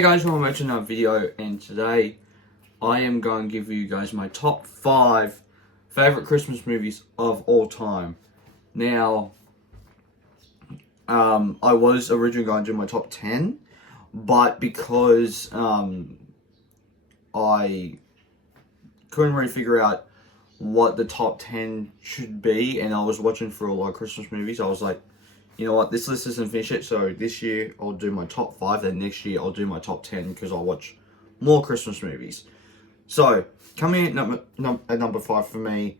Hey guys, welcome back to another video, and today I am going to give you guys my top 5 favourite Christmas movies of all time. Now, I was originally going to do my top 10, but because I couldn't really figure out what the top 10 should be, and I was watching for a lot of Christmas movies, I was like, you know what, this list isn't finished yet, so this year I'll do my top 5, then next year I'll do my top 10 because I'll watch more Christmas movies. So, coming in at number 5 for me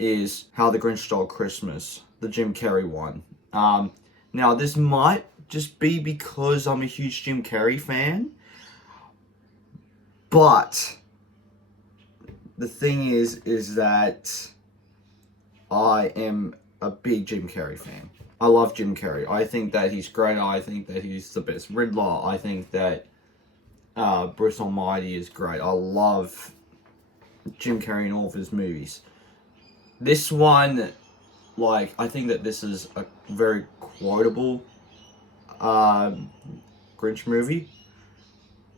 is How the Grinch Stole Christmas, the Jim Carrey one. Now, this might just be because I'm a huge Jim Carrey fan, but the thing is that I am a big Jim Carrey fan. I love Jim Carrey. I think that he's great. I think that he's the best Riddler. I think that Bruce Almighty is great. I love Jim Carrey in all of his movies. This one, I think that this is a very quotable Grinch movie.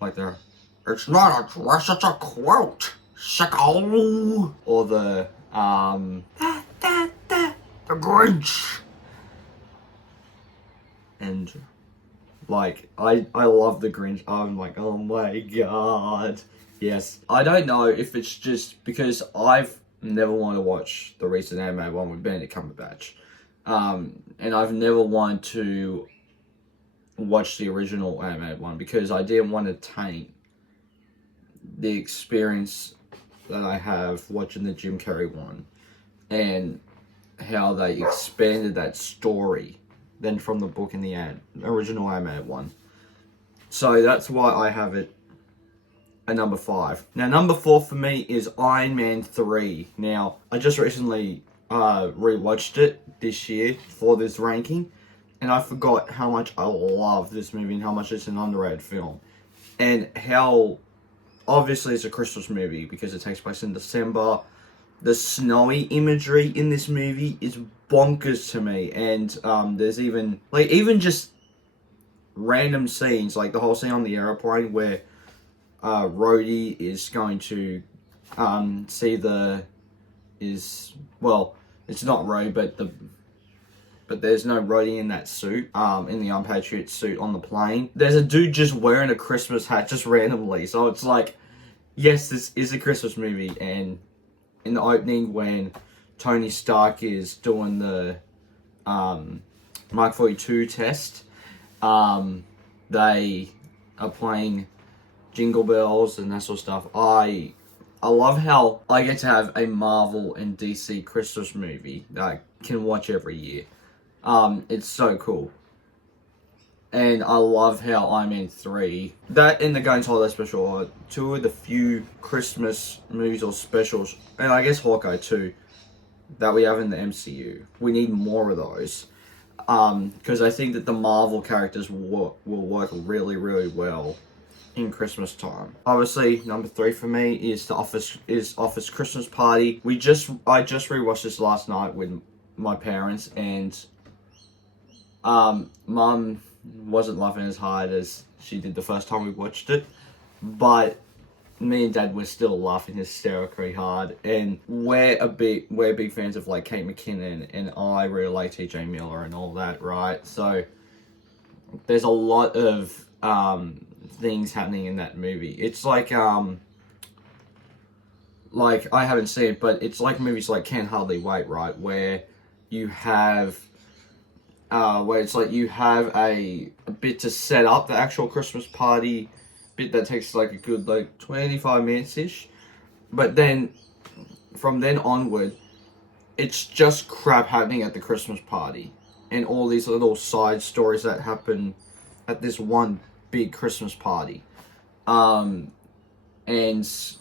It's not a dress, it's a quote, sicko. Or the Grinch. And I love the Grinch. I'm like, oh my god. Yes. I don't know if it's just because I've never wanted to watch the recent animated one with Benedict Cumberbatch. And I've never wanted to watch the original animated one because I didn't want to taint the experience that I have watching the Jim Carrey one and how they expanded that story than from the book in the original animated one. So that's why I have it at number 5. Now, number 4 for me is Iron Man 3. Now, I just recently rewatched it this year for this ranking, and I forgot how much I love this movie and how much it's an underrated film. And how, obviously, it's a Christmas movie because it takes place in December. The snowy imagery in this movie is bonkers to me, and there's even just random scenes, like the whole scene on the airplane where Rhodey is going to see it's not Rhodey, but there's no Rhodey in that suit, in the Unpatriot suit on the plane. There's a dude just wearing a Christmas hat just randomly, so it's like, yes, this is a Christmas movie. And in the opening, when Tony Stark is doing the Mark 42 test, they are playing Jingle Bells and that sort of stuff. I love how I get to have a Marvel and DC Christmas movie that I can watch every year. It's so cool. And I love how Iron Man 3, that and the Guardians Holiday Special are two of the few Christmas movies or specials, and I guess Hawkeye too, that we have in the MCU. We need more of those. Because I think that the Marvel characters will work really, really well in Christmas time. Obviously, number 3 for me is Office Christmas Party. I just rewatched this last night with my parents, and Mum wasn't laughing as hard as she did the first time we watched it, but me and Dad were still laughing hysterically hard. And we're big fans of Kate McKinnon, and I really like TJ Miller and all that, right? So there's a lot of things happening in that movie. It's I haven't seen it, but it's like movies like Can't Hardly Wait, right? Where you have you have a bit to set up the actual Christmas party bit that takes a good 25 minutes-ish. But then, from then onward, it's just crap happening at the Christmas party. And all these little side stories that happen at this one big Christmas party. And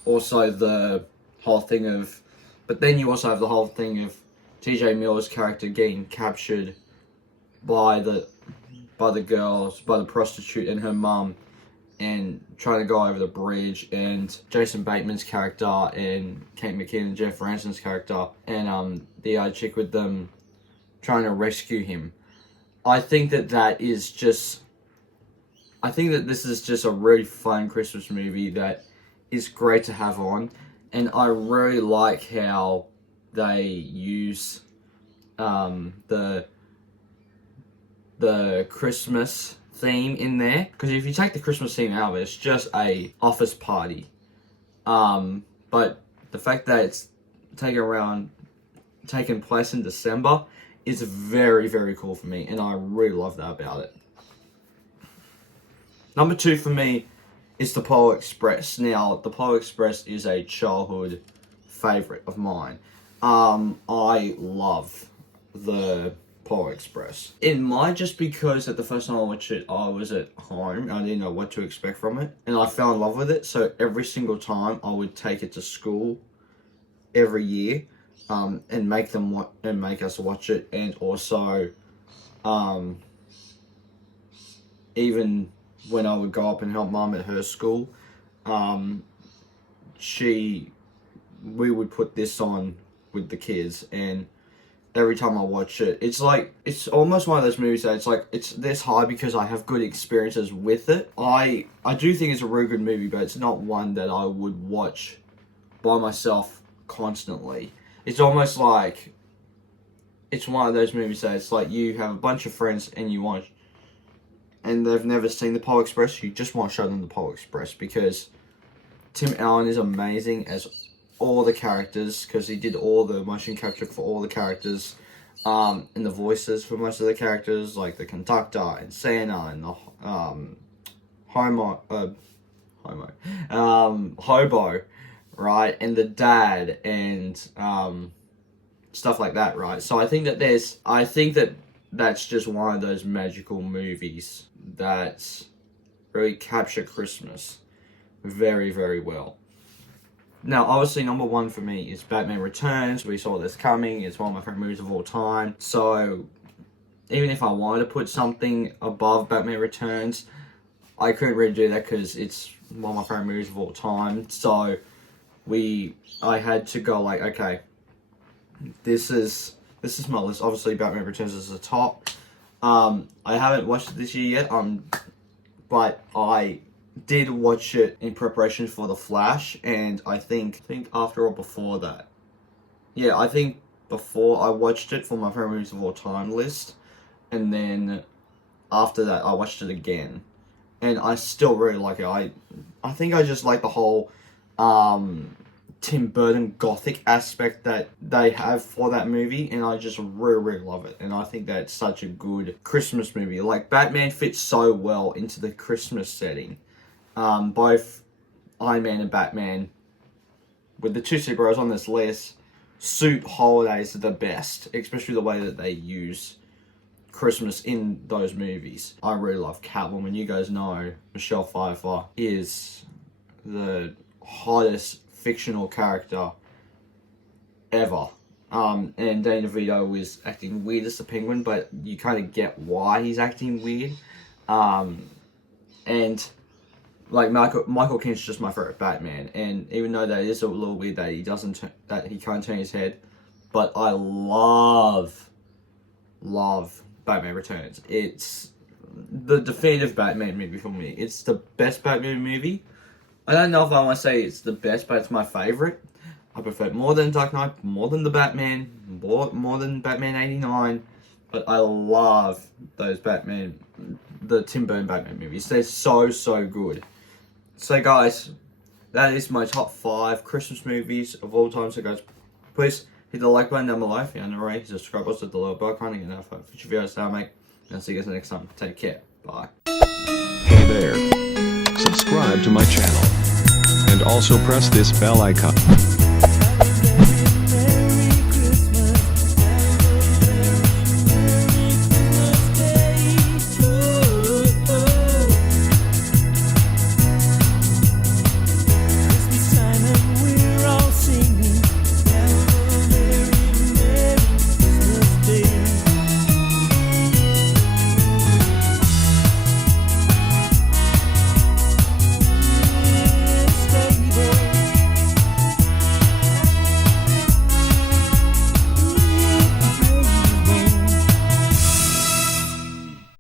also the whole thing of... But then you also have the whole thing of TJ Miller's character getting captured by the prostitute and her mum, and trying to go over the bridge, and Jason Bateman's character and Kate McKinnon, Jeff Ranson's character, and the chick with them trying to rescue him. I think that is just I think that this is just a really fun Christmas movie that is great to have on, and I really like how they use the Christmas theme in there. Because if you take the Christmas theme out of it, it's just a office party. But the fact that it's taking place in December is very, very cool for me, and I really love that about it. Number 2 for me is the Polar Express. Now, the Polar Express is a childhood favorite of mine. I love the Polar Express. It might just because that the first time I watched it, I was at home. I didn't know what to expect from it, and I fell in love with it. So every single time I would take it to school every year, and make us watch it, and also, even when I would go up and help Mum at her school, we would put this on with the kids, and every time I watch it, it's almost one of those movies that it's this high because I have good experiences with it. I do think it's a really good movie, but it's not one that I would watch by myself constantly. It's almost like it's one of those movies that it's like you have a bunch of friends and and they've never seen the Polar Express. You just want to show them the Polar Express because Tim Allen is amazing as all the characters, because he did all the motion capture for all the characters, and the voices for most of the characters, like the conductor and Santa and the hobo, right, and the dad and stuff like that, right? So I think that that's just one of those magical movies that really capture Christmas very, very well. Now, obviously, number 1 for me is Batman Returns. We saw this coming. It's one of my favorite movies of all time. So, even if I wanted to put something above Batman Returns, I couldn't really do that because it's one of my favorite movies of all time. So, I had to go like, okay, this is my list. Obviously, Batman Returns is the top. I haven't watched it this year yet, but I did watch it in preparation for The Flash, and I think after or before that. Yeah, I think before I watched it for my favorite movies of all time list, and then after that I watched it again, and I still really like it. I think I just like the whole Tim Burton gothic aspect that they have for that movie, and I just really, really love it. And I think that it's such a good Christmas movie. Like, Batman fits so well into the Christmas setting. Both Iron Man and Batman, with the 2 superheroes on this list, suit holidays the best, especially the way that they use Christmas in those movies. I really love Catwoman. You guys know Michelle Pfeiffer is the hottest fictional character ever. And Danny DeVito is acting weird as the Penguin, but you kind of get why he's acting weird. And like Michael Keaton's just my favorite Batman, and even though that is a little weird that he can't turn his head, but I love Batman Returns. It's the definitive Batman movie for me. It's the best Batman movie. I don't know if I want to say it's the best, but it's my favorite. I prefer it more than Dark Knight, more than the Batman, more than Batman 89. But I love those the Tim Burton Batman movies. They're so, so good. So guys, that is my top 5 Christmas movies of all time. So guys, please hit the like button down below if you're not already. Subscribe also to the little bell icon and have future videos that I make. And I'll see you guys next time. Take care. Bye. Hey there. Subscribe to my channel. And also press this bell icon.